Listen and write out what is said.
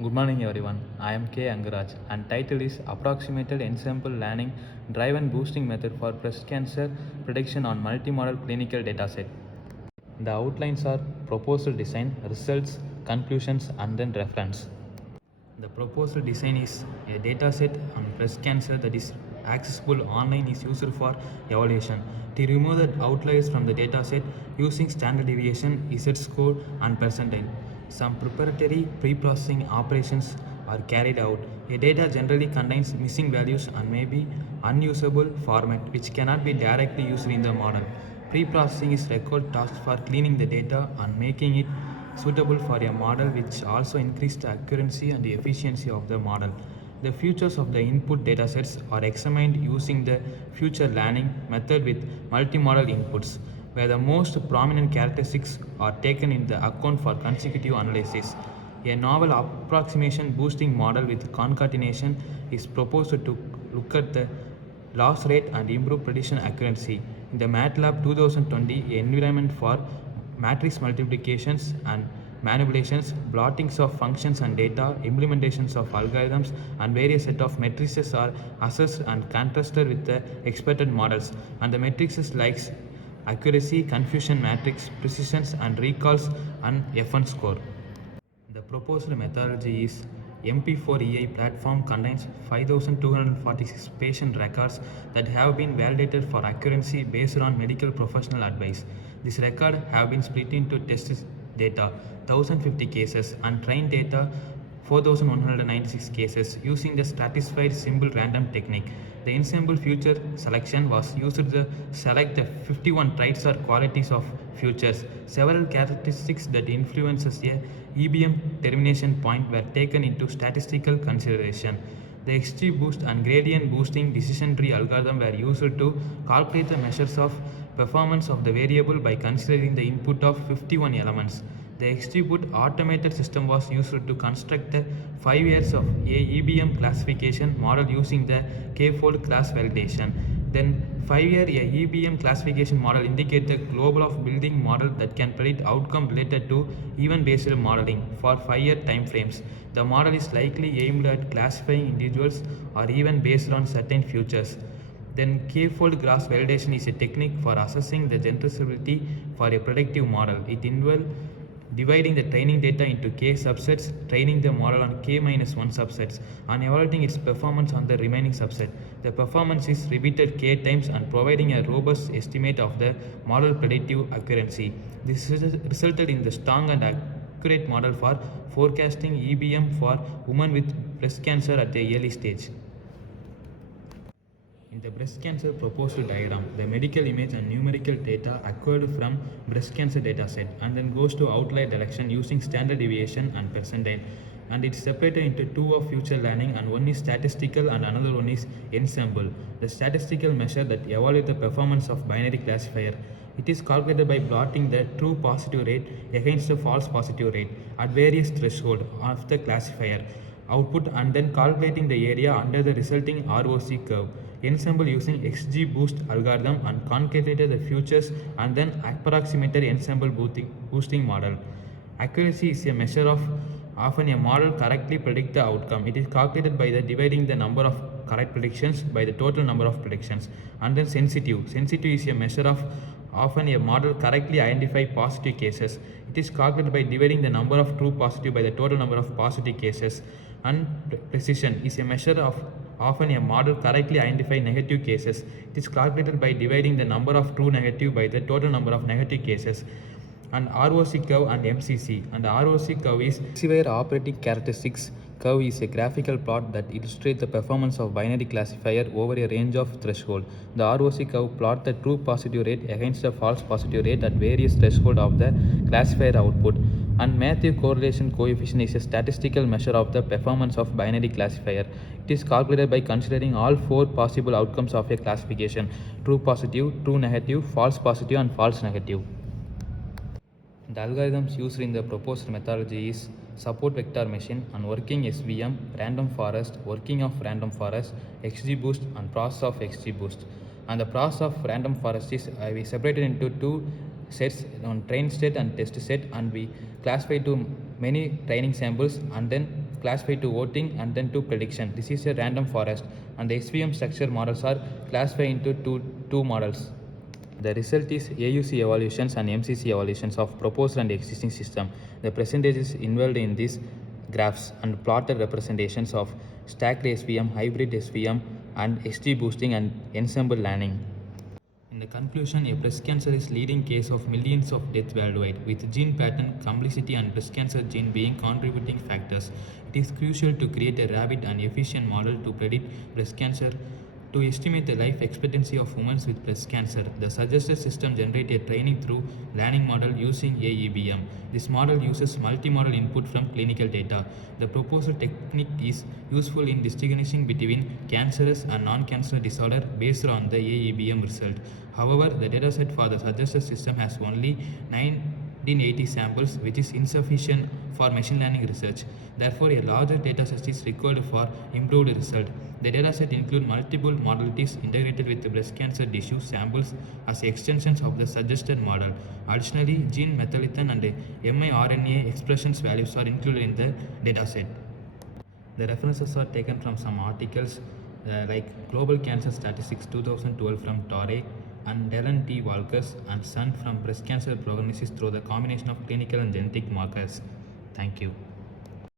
Good morning everyone. I am K. Angaraj and title is Approximated Ensemble Learning Driven Boosting Method for Breast Cancer Prediction on Multimodal Clinical Dataset. The outlines are proposed design, results, conclusions and then reference. The proposed design is a dataset on breast cancer that is accessible online is used for evaluation. To remove the outliers from the dataset using standard deviation, Z-score and percentile. Some preparatory pre-processing operations are carried out. A data generally contains missing values and may be unusable format which cannot be directly used in the model. Pre-processing is required task for cleaning the data and making it suitable for a model which also increase the accuracy and the efficiency of the model. The features of the input datasets are examined using the future learning method with multimodal inputs, where the most prominent characteristics are taken in the account for consecutive analysis. A novel approximation boosting model with concatenation is proposed to look at the loss rate and improve prediction accuracy. In the MATLAB 2020 environment for matrix multiplications and manipulations, blottings of functions and data, implementations of algorithms, and various set of matrices are assessed and contrasted with the expected models. And the matrices like accuracy, confusion matrix, precisions, and recalls, and F1 score. The proposed methodology is MP4EI platform contains 5246 patient records that have been validated for accuracy based on medical professional advice. This record have been split into test data 1050 cases and trained data 4196 cases using the stratified simple random technique. The ensemble feature selection was used to select the 51 traits or qualities of features. Several characteristics that influences a EBM termination point were taken into statistical consideration. The XGBoost and gradient boosting decision tree algorithm were used to calculate the measures of performance of the variable by considering the input of 51 elements. The XGBoost automated system was used to construct the 5 years of a EBM classification model using the K-fold class validation. Then 5-year EBM classification model indicate the global of building model that can predict outcome related to event-based modeling for 5-year time frames. The model is likely aimed at classifying individuals or even based on certain features. Then K-fold class validation is a technique for assessing the generalizability for a predictive model. It involves dividing the training data into k subsets, training the model on k-1 subsets, and evaluating its performance on the remaining subset. The performance is repeated k times and providing a robust estimate of the model predictive accuracy. This resulted in the strong and accurate model for forecasting EBM for women with breast cancer at the early stage. In the breast cancer proposal diagram, the medical image and numerical data acquired from breast cancer dataset and then goes to outlier direction using standard deviation and percentile, and it's separated into two of future learning, and one is statistical and another one is ensemble. The statistical measure that evaluate the performance of binary classifier. It is calculated by plotting the true positive rate against the false positive rate at various threshold of the classifier output and then calculating the area under the resulting ROC curve. Ensemble using XGBoost algorithm and concatenated the features and then approximated ensemble boosting model. Accuracy is a measure of often a model correctly predict the outcome. It is calculated by the dividing the number of correct predictions by the total number of predictions. And then sensitive. Sensitive is a measure of often a model correctly identify positive cases. It is calculated by dividing the number of true positive by the total number of positive cases. And precision is a measure of often a model correctly identify negative cases. It is calculated by dividing the number of true negative by the total number of negative cases. And ROC curve and MCC. And the ROC curve is severe operating characteristics curve is a graphical plot that illustrates the performance of binary classifier over a range of threshold. The ROC curve plot the true positive rate against the false positive rate at various threshold of the classifier output. And Matthew correlation coefficient is a statistical measure of the performance of binary classifier. It is calculated by considering all four possible outcomes of a classification: true positive, true negative, false positive, and false negative. The algorithms used in the proposed methodology is support vector machine and working SVM, random forest, working of random forest, XGBoost, and process of XGBoost. And the process of random forest is we separated into two sets on train set and test set, and we classify to many training samples and then classified to voting and then to prediction. This is a random forest, and the SVM structure models are classified into two models. The result is AUC evaluations and MCC evaluations of proposed and existing system. The percentage is involved in these graphs and plotted representations of stacked SVM, hybrid SVM, and XG boosting and ensemble learning. In the conclusion, a breast cancer is leading cause of millions of deaths worldwide, with gene pattern, complexity, and breast cancer gene being contributing factors. It is crucial to create a rapid and efficient model to predict breast cancer. To estimate the life expectancy of women with breast cancer, the suggested system generates a training through learning model using AEBM. This model uses multimodal input from clinical data. The proposed technique is useful in distinguishing between cancerous and non-cancerous disorder based on the AEBM result. However, the dataset for the suggested system has only 1980 samples, which is insufficient for machine learning research. Therefore, a larger dataset is required for improved result. The dataset includes multiple modalities integrated with the breast cancer tissue samples as extensions of the suggested model. Additionally, gene methylation and miRNA expressions values are included in the dataset. The references are taken from some articles like Global Cancer Statistics 2012 from Torre and Darren T. Walkers and Son from Breast Cancer Prognosis through the combination of clinical and genetic markers. Thank you.